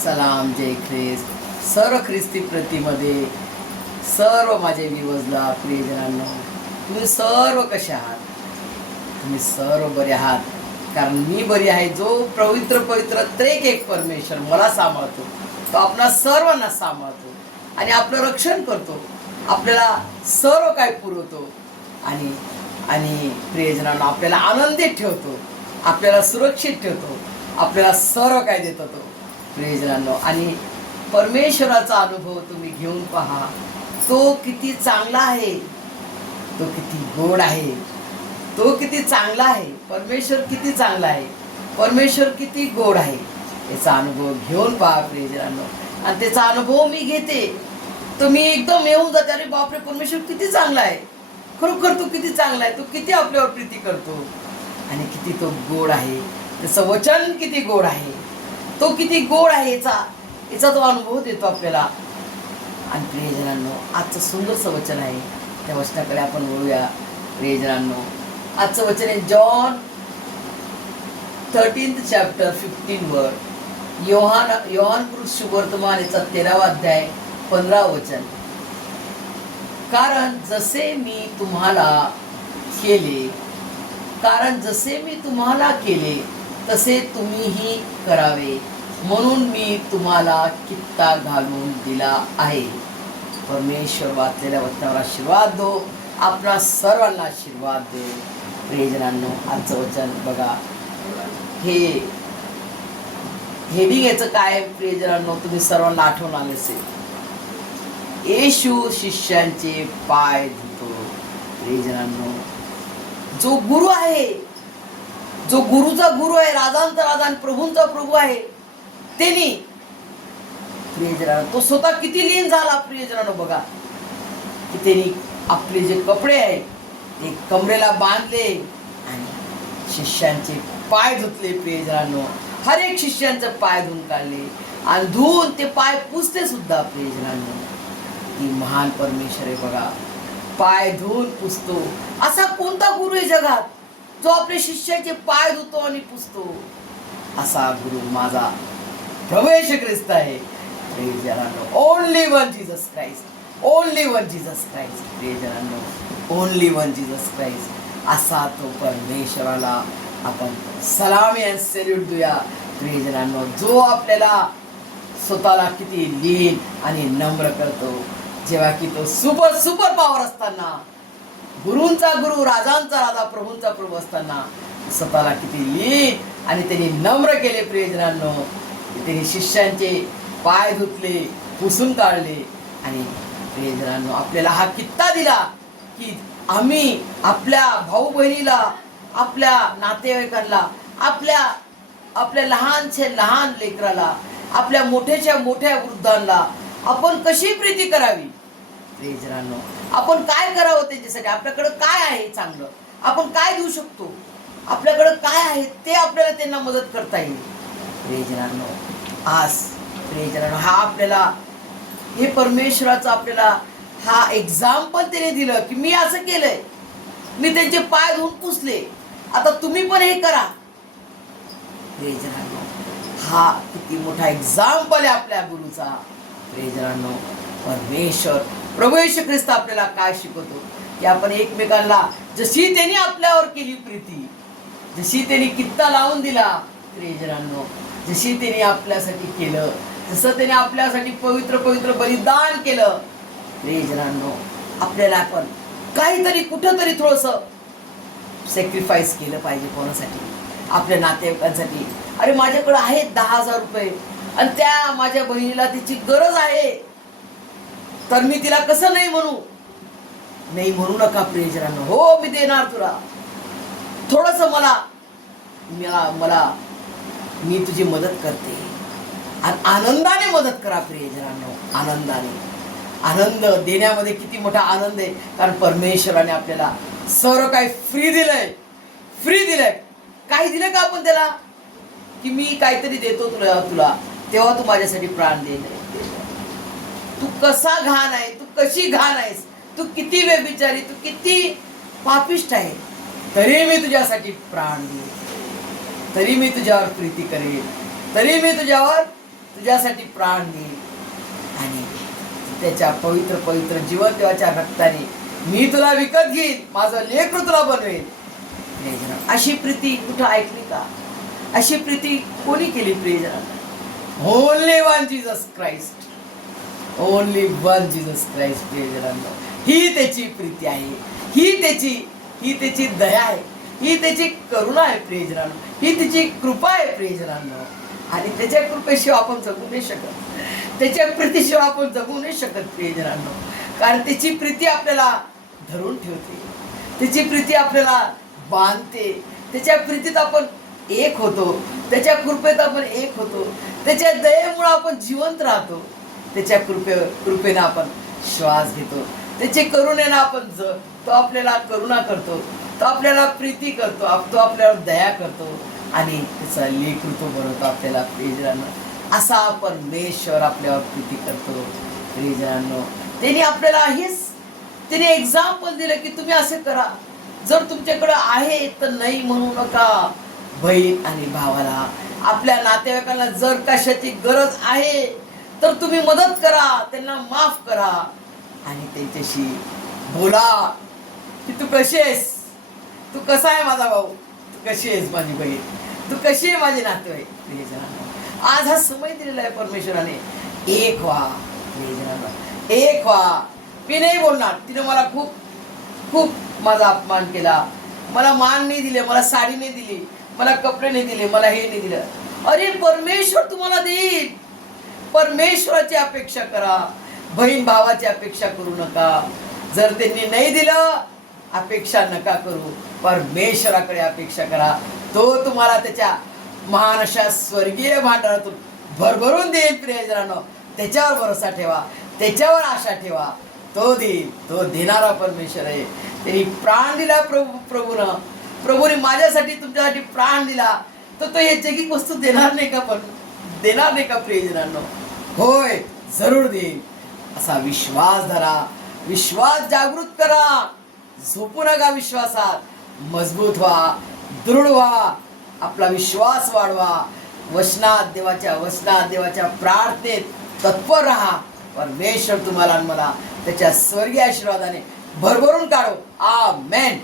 सलाम जय ख्रिस्त. सर्व ख्रिस्ती प्रतिमध्ये सर्व माझे विवजला प्रियजनांनो, तुम्ही सर्व कसे आहात? तुम्ही सर्व बरे आहात, कारण मी बरी आहे. जो पवित्र पवित्र त्रेक एक परमेश्वर मला सांभाळतो, तो आपणा सर्वांना सांभाळतो आणि आपलं रक्षण करतो, आपल्याला सर्व काही पुरवतो आणि आणि प्रियजनांना आपल्याला आनंदित ठेवतो, आपल्याला सुरक्षित ठेवतो, आपल्याला सर्व काही देतो तो प्रियजनांनो. आणि परमेश्वराचा अनुभव तुम्ही घेऊन पहा, तो किती चांगला आहे, तो किती गोड आहे, तो किती चांगला आहे. परमेश्वर किती चांगला आहे, परमेश्वर किती गोड आहे, याचा अनुभव घेऊन पहा प्रियजनांनो. आणि त्याचा अनुभव मी घेते तर मी एकदम येऊन जाते, अरे बापरे, परमेश्वर किती चांगला आहे, खरोखर तो किती चांगला आहे, तो किती आपल्यावर प्रीती करतो आणि किती तो गोड आहे. त्याचं वचन किती गोड आहे, तो किती गोड आहे, याचा तो अनुभव देतो आपल्याला. आणि प्रियजनांनो, आजचं सुंदरसं वचन आहे, त्या वचनाकडे आपण वळूया प्रियजनांनो. आजचं वचन आहे जॉन 13th chapter 15 योहान पुरुष शुभवर्तमान याचा 13वा अध्याय 15 वचन. कारण जसे मी तुम्हाला केले तसे तुम्हीही करावे, म्हणून मी तुम्हाला कित्ता घालून दिला आहे. परमेश्वर वाचलेल्या वचनावर आशीर्वाद दो, आपणा सर्वांना आशीर्वाद दो. प्रियजनांनो, आजचं वचन बघा, हे हेडिंग याचं काय प्रियजनांनो, तुम्ही सर्वांना आठवण आले असेल. येशू शिष्यांचे पाय धुतो. प्रियजनांनो, जो गुरु आहे, जो गुरुचा गुरु आहे, राजांचा राजा आणि प्रभूंचा प्रभू आहे, त्यांनी प्रियजनांनो, तो स्वतः किती लीन झाला प्रियजनांनो. बघा की त्यांनी आपले जे कपडे आहेत ते कमरेला बांधले आणि शिष्यांचे पाय धुतले. प्रियजनांनो, हर एक शिष्यांचे पाय धुवून काढले आणि धुवून ते पाय पुसते सुद्धा. प्रियजनांनो, ती महान परमेश्वर आहे बघा, पाय धुवून पुसतो. असा कोणता गुरु आहे जगात जो आपल्या शिष्याचे पाय धुतो आणि पुसतो? असा गुरु माझा प्रभू येशू ख्रिस्त आहे. प्रियजनांनो, only one Jesus Christ, only one Jesus Christ. प्रियजनांनो, ओनली वन जीसस क्राइस्ट. असा तो परमेश्वराला आपण सलामी आणि सॅल्यूट देऊया. प्रियजनांनो, जो आपल्याला स्वतःला किती लीन आणि नम्र करतो, जेव्हा की तो सुपर पॉवर असताना, गुरूंचा गुरु, राजांचा राजा, प्रभूंचा प्रभू असताना स्वतःला किती लीन आणि त्यांनी नम्र केले. प्रियजनांनो, त्यांनी शिष्यांचे पाय धुतले, पुसून काढले आणि प्रियजनांनो आपल्याला हा कित्ता दिला की आम्ही आपल्या भाऊ बहिणीला, आपल्या नातेवाईकांना, आपल्या लहानचे लहान लेकराला, आपल्या मोठ्याच्या मोठ्या वृद्धांना आपण कशी प्रीती करावी. प्रियजनांनो, आपण काय करावं त्यांच्यासाठी, आपल्याकडं काय आहे चांगलं, आपण काय देऊ शकतो, आपल्याकडं काय आहे ते आपल्याला त्यांना मदत करता येईल. प्रियजनांनो, आज प्रियजनांनो, हा आपल्याला, हे परमेश्वराचं आपल्याला हा एक्झाम्पल त्याने दिलं की मी असं केलंय, मी त्यांचे पाय धुवून पुसले, आता तुम्ही पण हे करा. प्रियजनांनो, हा किती मोठा एक्झाम्पल आहे आपल्या गुरुचा. प्रियजनांनो, परमेश्वर प्रभू येशू ख्रिस्त आपल्याला काय शिकवतो की आपण एकमेकांना जशी त्यांनी आपल्यावर केली प्रीती, जशी त्यांनी कित्ता लावून दिला, प्रियजनांनो, जशी त्यांनी आपल्यासाठी केलं, जसं त्याने आपल्यासाठी पवित्र पवित्र बलिदान केलं. प्रियजनांनो, आपल्याला पण काहीतरी कुठंतरी थोडंसं सॅक्रिफाईस केलं पाहिजे. कोणासाठी? आपल्या नातेवाईकांसाठी. अरे, माझ्याकडे आहेत 10,000 रुपये आणि त्या माझ्या बहिणीला तिची गरज आहे, तर मी तिला कसं नाही म्हणू? नाही म्हणू नका प्रियजनांनो. हो, मी देणार तुला थोडंसं, मी तुझी मदत करते. आणि आनंदाने मदत करा प्रियजनांनो, आनंदाने. आनंद देण्यामध्ये किती मोठा आनंद आहे, कारण परमेश्वराने आपल्याला सर्व काही फ्री दिलंय. काही दिलं का आपण त्याला की मी काहीतरी देतो तुला तेव्हा तू माझ्यासाठी प्राण दे? तू कसा घाण आहे, तू कशी घाण आहेस, तू किती व्यभिचारी, तू किती पापिष्ट आहे, तरी मी तुझ्यासाठी प्राण देईन, तरी मी तुझ्यावर प्रीती करेन, तरी मी तुझ्यावर तुझ्यासाठी प्राण देईल आणि त्याच्या पवित्र पवित्र जीवन देवाच्या रक्ताने मी तुला विकत घेईन, माझं लेकरू तुला बनवेल. अशी प्रीती कुठं ऐकली का? अशी प्रीती कोणी केली प्रियजनांना? Only one Jesus Christ, only one Jesus Christ. प्रियजनांना ही त्याची प्रीती आहे, ही त्याची दया आहे, ही त्याची करुणा आहे प्रियजनांनो, ही त्याची कृपा आहे प्रियजनांनो. आणि त्याच्या कृपेशिवाय आपण जगू नाही शकत, त्याच्या प्रीतीशिवाय आपण जगू नाही शकत प्रियजनांनो. कारण त्याची प्रीती आपल्याला धरून ठेवते, त्याची प्रीती आपल्याला बांधते, त्याच्या प्रीतीत आपण एक होतो, त्याच्या कृपेत आपण एक होतो, त्याच्या दयेमुळे आपण जिवंत राहतो, त्याच्या कृपेनं आपण श्वास घेतो, त्याच्या करुणेनं आपण तो आपल्याला करुणा करतो, तो आपल्याला प्रीती करतो, तो आपल्याला दया करतो आणि त्याचा लेकृत्व बनवतो आपल्याला प्रियजनांनो. असा परमेश्वर आपल्यावर प्रीती करतो प्रियजनांनो. त्यांनी आपल्याला त्याने एक्झाम्पल दिलं की तुम्ही असे करा. जर तुमच्याकडे आहे तर नाही म्हणू नका. बहीण आणि भावाला, आपल्या नातेवाईकांना जर कशाची गरज आहे तर तुम्ही मदत करा, त्यांना माफ करा आणि त्यांच्याशी बोला की तू कशी आहेस, तू कसा आहे माझा भाऊ, तू कशी आहेस माझी बहीण, तू कशी आहे माझे नातेवाईक. प्रियजनांनो आज हा समय दिलेला आहे परमेश्वराने. एक व्हा प्रियजनांनो, एक व्हा. मी नाही बोलणार तिने मला खूप खूप माझा अपमान केला, मला मान नाही दिले, मला साडी नाही दिली, मला कपडे नाही दिले, मला हे नाही दिलं. अरे परमेश्वर तुम्हाला देईल. परमेश्वराची अपेक्षा करा, बहीण भावाची अपेक्षा करू नका. जर त्यांनी नाही दिलं अपेक्षा नका करू, परमेश्वराकडे अपेक्षा करा. तो तुम्हाला त्याच्या महान अशा स्वर्गीय भांडारातून भरभरून देईल प्रियजनांनो. त्याच्यावर भरोसा ठेवा, त्याच्यावर आशा ठेवा, तो देईल. तो देणारा परमेश्वर आहे. त्यांनी प्राण दिला प्रभूने माझ्यासाठी तुमच्यासाठी प्राण दिला, तर तो हे जगिक वस्तू देणार नाही का? पण देणार नाही का प्रियजनांनो? होय, जरूर देईल. असा विश्वास धरा, विश्वास जागृत करा, झोपू नका विश्वासात. मजबूत व्हा, दृढ व्हा, आपला विश्वास वाढवा. देवाच्या प्रार्थनेत तत्पर राहा. परमेश्वर तुम्हाला आणि मला त्याच्या स्वर्गीय आशीर्वादाने भरभरून काढो. आमेन.